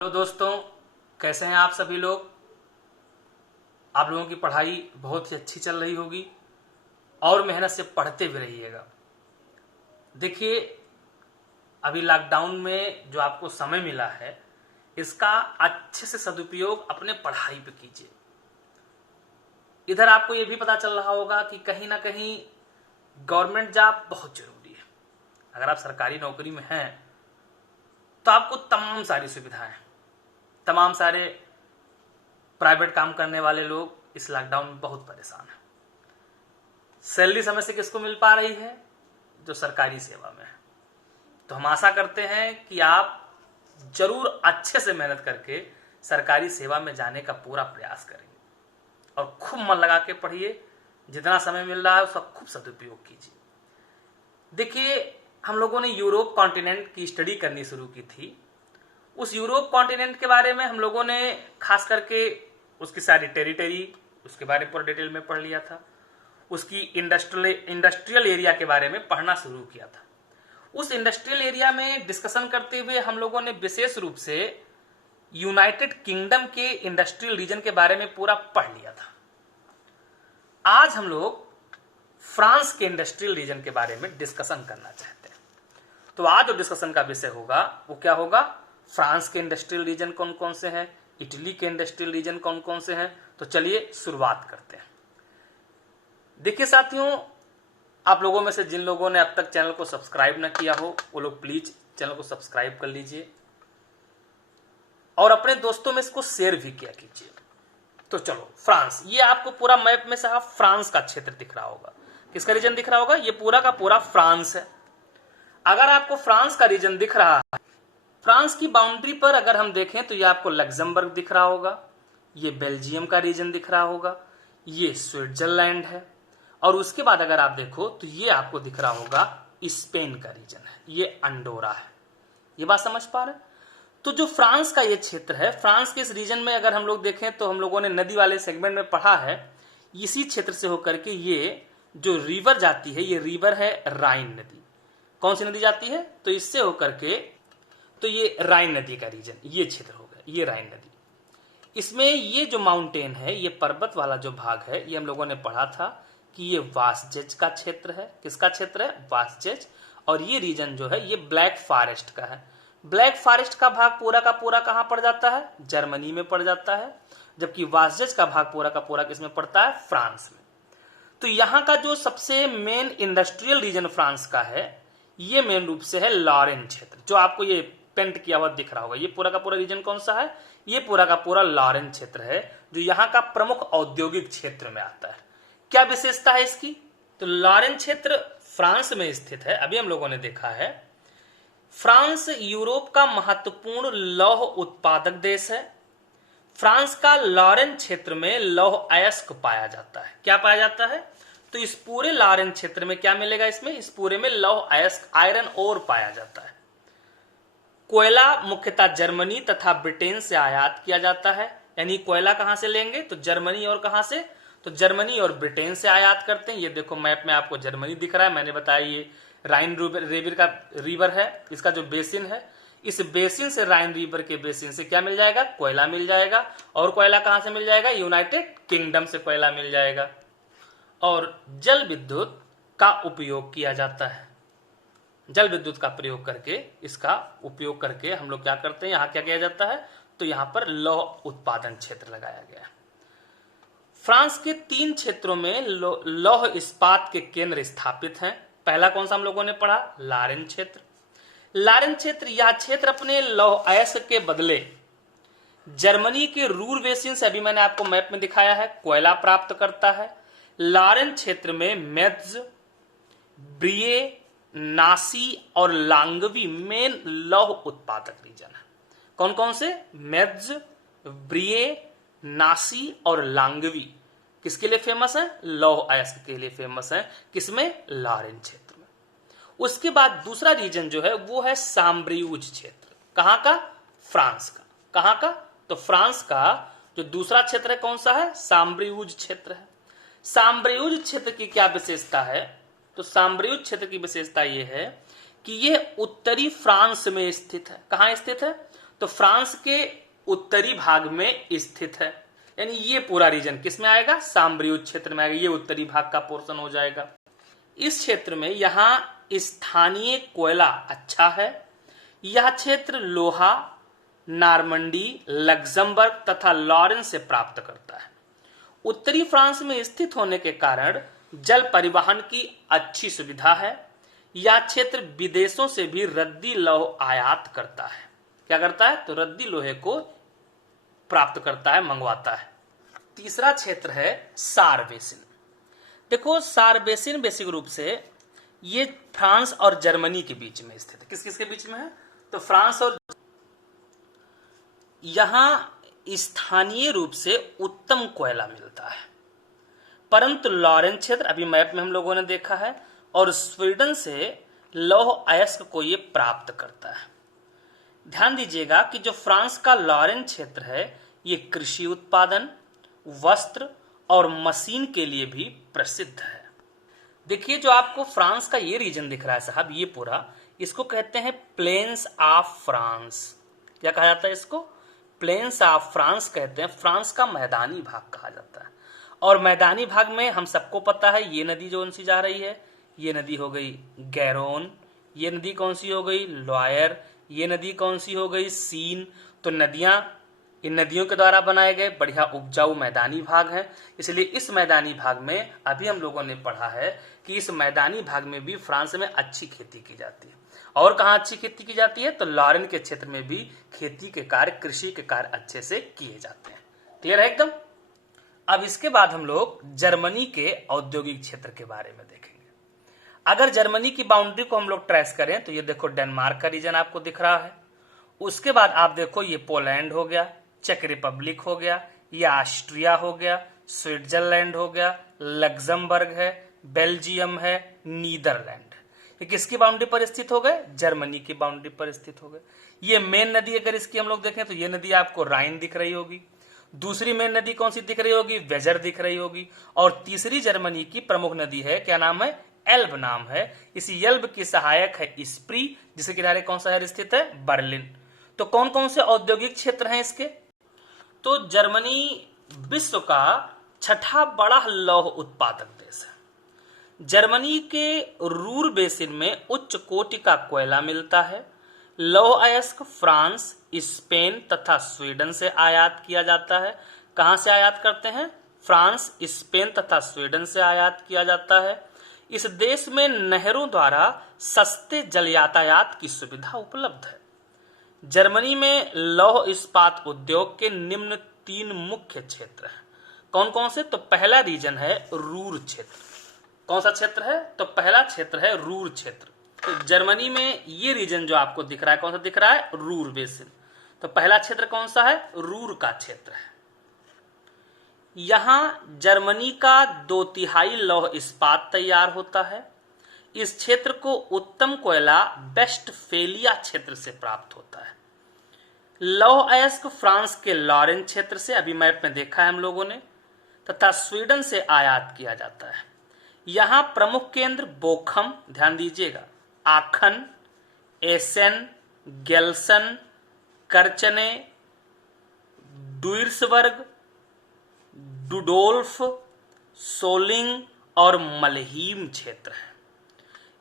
Hello दोस्तों, कैसे हैं आप सभी लोग। आप लोगों की पढ़ाई बहुत ही अच्छी चल रही होगी और मेहनत से पढ़ते भी रहिएगा। देखिए, अभी लॉकडाउन में जो आपको समय मिला है, इसका अच्छे से सदुपयोग अपने पढ़ाई पे कीजिए। इधर आपको ये भी पता चल रहा होगा कि कहीं ना कहीं गवर्नमेंट जॉब बहुत जरूरी है। अगर आप सरकारी नौकरी में हैं तो आपको तमाम सारी सुविधाएं, तमाम सारे प्राइवेट काम करने वाले लोग इस लॉकडाउन में बहुत परेशान हैं। सैलरी समय से किसको मिल पा रही है? जो सरकारी सेवा में है। तो हम आशा करते हैं कि आप जरूर अच्छे से मेहनत करके सरकारी सेवा में जाने का पूरा प्रयास करेंगे और खूब मन लगा के पढ़िए। जितना समय मिल रहा है उसका खूब सदुपयोग कीजिए। देखिए, हम लोगों ने यूरोप कॉन्टिनेंट की स्टडी करनी शुरू की थी। उस यूरोप कॉन्टिनेंट के बारे में हम लोगों ने खास करके उसकी सारी टेरिटरी, उसके बारे में पूरा डिटेल में पढ़ लिया था। उसकी इंडस्ट्रियल एरिया के बारे में पढ़ना शुरू किया था। उस इंडस्ट्रियल एरिया में डिस्कशन करते हुए हम लोगों ने विशेष रूप से यूनाइटेड किंगडम के इंडस्ट्रियल रीजन के बारे में पूरा पढ़ लिया था। आज हम लोग फ्रांस के इंडस्ट्रियल रीजन के बारे में डिस्कशन करना चाहते हैं। तो आज जो डिस्कशन का विषय होगा वो क्या होगा? फ्रांस के इंडस्ट्रियल रीजन कौन कौन से हैं, इटली के इंडस्ट्रियल रीजन कौन कौन से हैं। तो चलिए शुरुआत करते हैं। देखिए साथियों, आप लोगों में से जिन लोगों ने अब तक चैनल को सब्सक्राइब न किया हो वो लोग प्लीज चैनल को सब्सक्राइब कर लीजिए और अपने दोस्तों में इसको शेयर भी किया कीजिए। तो चलो, फ्रांस, ये आपको पूरा मैप में साहब फ्रांस का क्षेत्र दिख रहा होगा। किसका रीजन दिख रहा होगा? ये पूरा का पूरा फ्रांस है। अगर आपको फ्रांस का रीजन दिख रहा है, फ्रांस की बाउंड्री पर अगर हम देखें तो ये आपको लग्जमबर्ग दिख रहा होगा, ये बेल्जियम का रीजन दिख रहा होगा, ये स्विट्जरलैंड है और उसके बाद अगर आप देखो तो ये आपको दिख रहा होगा स्पेन का रीजन है, ये अंडोरा है। ये बात समझ पा रहे? तो जो फ्रांस का ये क्षेत्र है, फ्रांस के इस रीजन में अगर हम लोग देखें तो हम लोगों ने नदी वाले सेगमेंट में पढ़ा है। इसी क्षेत्र से होकर के ये जो रिवर जाती है, ये रिवर है राइन नदी। कौन सी नदी जाती है? तो इससे होकर के तो ये राइन नदी का रीजन, ये क्षेत्र हो गया, ये राइन नदी। इसमें ये जो माउंटेन है, ये पर्वत वाला जो भाग है, ये हम लोगों ने पढ़ा था कि ये वासजेज का क्षेत्र है। किसका क्षेत्र है? वासजेज। और ये रीजन जो है ये ब्लैक फॉरेस्ट का है। ब्लैक फॉरेस्ट का भाग पूरा का पूरा कहां पड़ जाता है? जर्मनी में पड़ जाता है। जबकि वासजेज का भाग पूरा का पूरा किसमें पड़ता है? फ्रांस में। तो यहां का जो सबसे मेन इंडस्ट्रियल रीजन फ्रांस का है, ये मेन रूप से है लॉरेन क्षेत्र, जो आपको ये पेंट किया हुआ दिख रहा होगा। ये पूरा का पूरा रीजन कौन सा है? ये पूरा का पूरा लॉरेन क्षेत्र है, जो यहाँ का प्रमुख औद्योगिक क्षेत्र में आता है। क्या विशेषता है इसकी? तो लॉरेन क्षेत्र फ्रांस में स्थित है। अभी हम लोगों ने देखा है फ्रांस यूरोप का महत्वपूर्ण लौह उत्पादक देश है। फ्रांस का लॉरेन क्षेत्र में लौह अयस्क पाया जाता है। क्या पाया जाता है? तो इस पूरे लॉरेन क्षेत्र में क्या मिलेगा? इसमें इस पूरे में लौह अयस्क, आयरन ओर पाया जाता है। कोयला मुख्यतः जर्मनी तथा ब्रिटेन से आयात किया जाता है। यानी कोयला कहां से लेंगे? तो जर्मनी। और कहां से? तो जर्मनी और ब्रिटेन से आयात करते हैं। ये देखो मैप में आपको जर्मनी दिख रहा है। मैंने बताया ये राइन रिवर का रिवर है, इसका जो बेसिन है, इस बेसिन से, राइन रिवर के बेसिन से क्या मिल जाएगा? कोयला मिल जाएगा। और कोयला कहां से मिल जाएगा? यूनाइटेड किंगडम से कोयला मिल जाएगा। और जल विद्युत का उपयोग किया जाता है। जल विद्युत का प्रयोग करके, इसका उपयोग करके हम लोग क्या करते हैं? यहां क्या किया जाता है? तो यहां पर लौह उत्पादन क्षेत्र लगाया गया है। फ्रांस के 3 क्षेत्रों में लौह इस्पात के केंद्र स्थापित हैं। पहला कौन सा हम लोगों ने पढ़ा? लॉरेन क्षेत्र। लॉरेन क्षेत्र, यह क्षेत्र अपने लौह अयस्क के बदले जर्मनी के रूर बेसिन से, अभी मैंने आपको मैप में दिखाया है, कोयला प्राप्त करता है। लॉरेन क्षेत्र में मेत्ज, ब्रिये, नासी और लांगवी मेन लौह उत्पादक रीजन है। कौन कौन से? मेत्ज, ब्रिये, नासी और लांगवी किसके लिए फेमस है? लौह अयस्क के लिए फेमस है। किसमें? लॉरेन क्षेत्र में। उसके बाद दूसरा रीजन जो है वो है साम्ब्रियूज क्षेत्र। कहां का? फ्रांस का। कहां का? तो फ्रांस का जो दूसरा क्षेत्र है कौन सा है? साम्ब्रियूज क्षेत्र है। साम्ब्रियूज क्षेत्र की क्या विशेषता है? तो साम्ब्रियूज क्षेत्र की विशेषता यह है कि यह उत्तरी फ्रांस में स्थित है। कहां स्थित है? तो फ्रांस के उत्तरी भाग में स्थित है। यानी ये पूरा रीजन किस में आएगा, साम्ब्रियूज क्षेत्र में आएगा। ये उत्तरी भाग का पोर्शन हो जाएगा। इस क्षेत्र में यहां स्थानीय कोयला अच्छा है। यह क्षेत्र लोहा नारमंडी, लग्जमबर्ग तथा लॉरेंस से प्राप्त करता है। उत्तरी फ्रांस में स्थित होने के कारण जल परिवहन की अच्छी सुविधा है। यह क्षेत्र विदेशों से भी रद्दी लौह आयात करता है। क्या करता है, तो रद्दी लोहे को प्राप्त करता है, मंगवाता है। तीसरा क्षेत्र है सार बेसिन। देखो सार बेसिन बेसिक रूप से ये फ्रांस और जर्मनी के बीच में स्थित है। किस किस के बीच में है, तो फ्रांस और, यहां स्थानीय रूप से उत्तम कोयला मिलता है, परंतु लॉरेंस क्षेत्र अभी मैप में हम लोगों ने देखा है, और स्वीडन से लौह अयस्क को ये प्राप्त करता है। ध्यान दीजिएगा कि जो फ्रांस का लॉरेंस क्षेत्र है ये कृषि उत्पादन, वस्त्र और मशीन के लिए भी प्रसिद्ध है। देखिए जो आपको फ्रांस का ये रीजन दिख रहा है साहब, ये पूरा, इसको कहते हैं प्लेन्स ऑफ फ्रांस। क्या कहा जाता है इसको, प्लेन्स ऑफ फ्रांस कहते हैं। फ्रांस का मैदानी भाग कहा जाता है। और मैदानी भाग में हम सबको पता है ये नदी जो सी जा रही है, ये नदी हो गई गैरोन, ये नदी कौन सी हो गई, लॉयर, ये नदी कौन सी हो गई, सीन। तो नदियां, इन नदियों के द्वारा बनाए गए बढ़िया उपजाऊ मैदानी भाग हैं। इसलिए इस मैदानी भाग में अभी हम लोगों ने पढ़ा है कि इस मैदानी भाग में भी फ्रांस में अच्छी खेती की जाती है। और कहाँ अच्छी खेती की जाती है, तो लॉरेन के क्षेत्र में भी खेती के कार्य, कृषि के कार्य अच्छे से किए जाते हैं। क्लियर है एकदम। अब इसके बाद हम लोग जर्मनी के औद्योगिक क्षेत्र के बारे में देखेंगे। अगर जर्मनी की बाउंड्री को हम लोग ट्रेस करें तो ये देखो डेनमार्क का रीजन आपको दिख रहा है। उसके बाद आप देखो ये पोलैंड हो गया, चेक रिपब्लिक हो गया, ये ऑस्ट्रिया हो गया, स्विट्जरलैंड हो गया, लग्जमबर्ग है, बेल्जियम है, नीदरलैंड। ये किसकी बाउंड्री पर स्थित हो गए, जर्मनी की बाउंड्री पर स्थित हो गए। ये मेन नदी अगर इसकी हम लोग देखें तो ये नदी आपको राइन दिख रही होगी। दूसरी मेन नदी कौन सी दिख रही होगी, वेजर दिख रही होगी। और तीसरी जर्मनी की प्रमुख नदी है, क्या नाम है, एल्ब नाम है। इसी एल्ब की सहायक है स्प्री, जिसके किनारे कौन सा शहर स्थित है, बर्लिन। तो कौन कौन से औद्योगिक क्षेत्र हैं इसके, तो जर्मनी विश्व का छठा बड़ा लौह उत्पादक देश है। जर्मनी के रूर बेसिन में उच्च कोटि का कोयला मिलता है। लौह अयस्क फ्रांस, स्पेन तथा स्वीडन से आयात किया जाता है। कहां से आयात करते हैं, फ्रांस, स्पेन तथा स्वीडन से आयात किया जाता है। इस देश में नहरों द्वारा सस्ते जल यातायात की सुविधा उपलब्ध है। जर्मनी में लौह इस्पात उद्योग के निम्न 3 मुख्य क्षेत्र हैं। कौन कौन से, तो पहला रीजन है रूर क्षेत्र। कौन सा क्षेत्र है, तो पहला क्षेत्र है रूर क्षेत्र। तो जर्मनी में ये रीजन जो आपको दिख रहा है, कौन सा दिख रहा है, रूर बेसिन। तो पहला क्षेत्र कौन सा है, रूर का क्षेत्र है। यहां जर्मनी का 2/3 लौह इस्पात तैयार होता है। इस क्षेत्र को उत्तम कोयला वेस्टफेलिया क्षेत्र से प्राप्त होता है। लौह अयस्क फ्रांस के लॉरेन क्षेत्र से, अभी मैप में देखा है हम लोगों ने, तथा स्वीडन से आयात किया जाता है। यहां प्रमुख केंद्र बोखम, ध्यान दीजिएगा, आखन, एसेन, गेल्सन, करचने, डुइर्सबर्ग, डुडोल्फ, सोलिंग और मलहीम क्षेत्र है।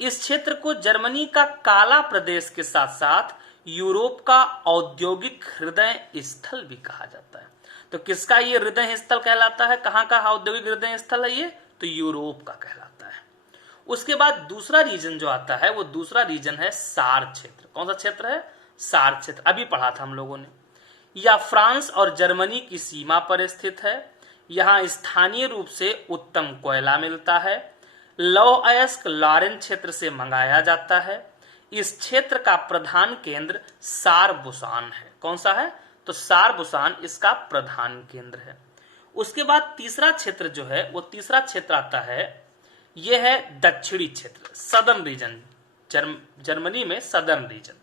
इस क्षेत्र को जर्मनी का काला प्रदेश के साथ साथ यूरोप का औद्योगिक हृदय स्थल भी कहा जाता है। तो किसका ये हृदय स्थल कहलाता है, कहां का औद्योगिक हृदय स्थल है ये, तो यूरोप का कहलाता है। उसके बाद दूसरा रीजन जो आता है, वो दूसरा रीजन है सार क्षेत्र। कौन सा क्षेत्र है, सार क्षेत्र, अभी पढ़ा था हम लोगों ने। यह फ्रांस और जर्मनी की सीमा पर स्थित है। यहां स्थानीय रूप से उत्तम कोयला मिलता है। लौह अयस्क लॉरेन क्षेत्र से मंगाया जाता है। इस क्षेत्र का प्रधान केंद्र सारबुसान है। कौन सा है, तो सारबुसान इसका प्रधान केंद्र है। उसके बाद तीसरा क्षेत्र जो है, वो तीसरा क्षेत्र आता है, यह है दक्षिणी क्षेत्र, सदर्न रीजन। जर्मनी में सदर्न रीजन।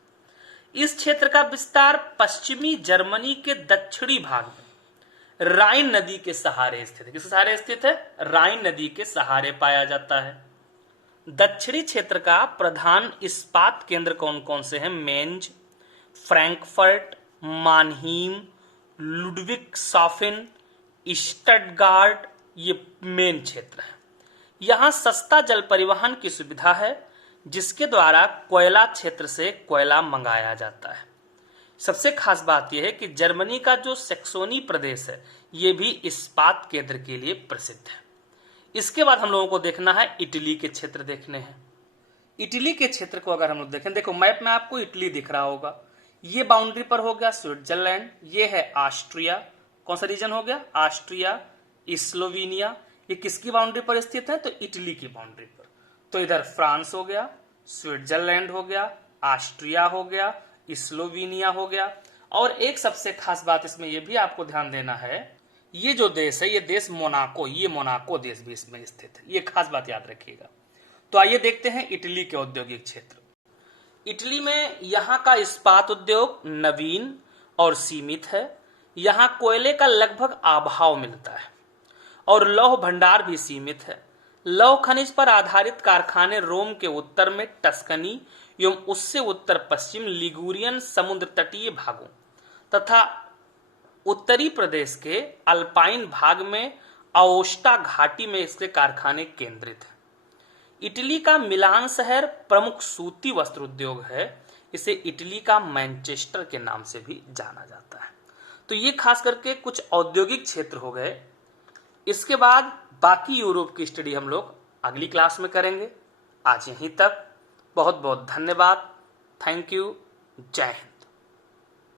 इस क्षेत्र का विस्तार पश्चिमी जर्मनी के दक्षिणी भाग में राइन नदी के सहारे स्थित है। किसके सहारे स्थित है, राइन नदी के सहारे पाया जाता है। दक्षिणी क्षेत्र का प्रधान इस्पात केंद्र कौन कौन से हैं, मेंज, फ्रैंकफर्ट, मानहीम, लुडविग्सहाफेन, स्टटगार्ट, ये मेन क्षेत्र है। यहाँ सस्ता जल परिवहन की सुविधा है, जिसके द्वारा कोयला क्षेत्र से कोयला मंगाया जाता है। सबसे खास बात यह है कि जर्मनी का जो सैक्सोनी प्रदेश है, ये भी इस्पात केंद्र के लिए प्रसिद्ध है। इसके बाद हम लोगों को देखना है इटली के क्षेत्र देखने हैं। इटली के क्षेत्र को अगर हम लोग देखें, देखो मैप में आपको इटली दिख रहा होगा। ये बाउंड्री पर हो गया स्विट्जरलैंड, ये है ऑस्ट्रिया, कौन सा रीजन हो गया, ऑस्ट्रिया, स्लोवेनिया। ये किसकी बाउंड्री पर स्थित है, तो इटली की बाउंड्री पर। तो इधर फ्रांस हो गया, स्विट्जरलैंड हो गया, ऑस्ट्रिया हो गया, स्लोवेनिया हो गया। और एक सबसे खास बात इसमें यह भी आपको ध्यान देना है, ये जो देश है, ये देश मोनाको, ये मोनाको देश भी इसमें स्थित है। ये खास बात याद रखिएगा। तो आइए देखते हैं इटली के औद्योगिक क्षेत्र। इटली में यहाँ का इस्पात उद्योग नवीन और सीमित है। यहाँ कोयले का लगभग अभाव मिलता है और लौह भंडार भी सीमित है। लौह खनिज पर आधारित कारखाने रोम के उत्तर में टस्कनी एवं उससे उत्तर पश्चिम लिगुरियन समुद्र तटीय भागों तथा उत्तरी प्रदेश के अल्पाइन भाग में अओस्टा घाटी में इसके कारखाने केंद्रित हैं। इटली का मिलान शहर प्रमुख सूती वस्त्र उद्योग है। इसे इटली का मैनचेस्टर के नाम से भी जाना जाता है। तो ये खास करके कुछ औद्योगिक क्षेत्र हो गए। इसके बाद बाकी यूरोप की स्टडी हम लोग अगली क्लास में करेंगे। आज यहीं तक। बहुत बहुत धन्यवाद। Thank you. जय हिंद।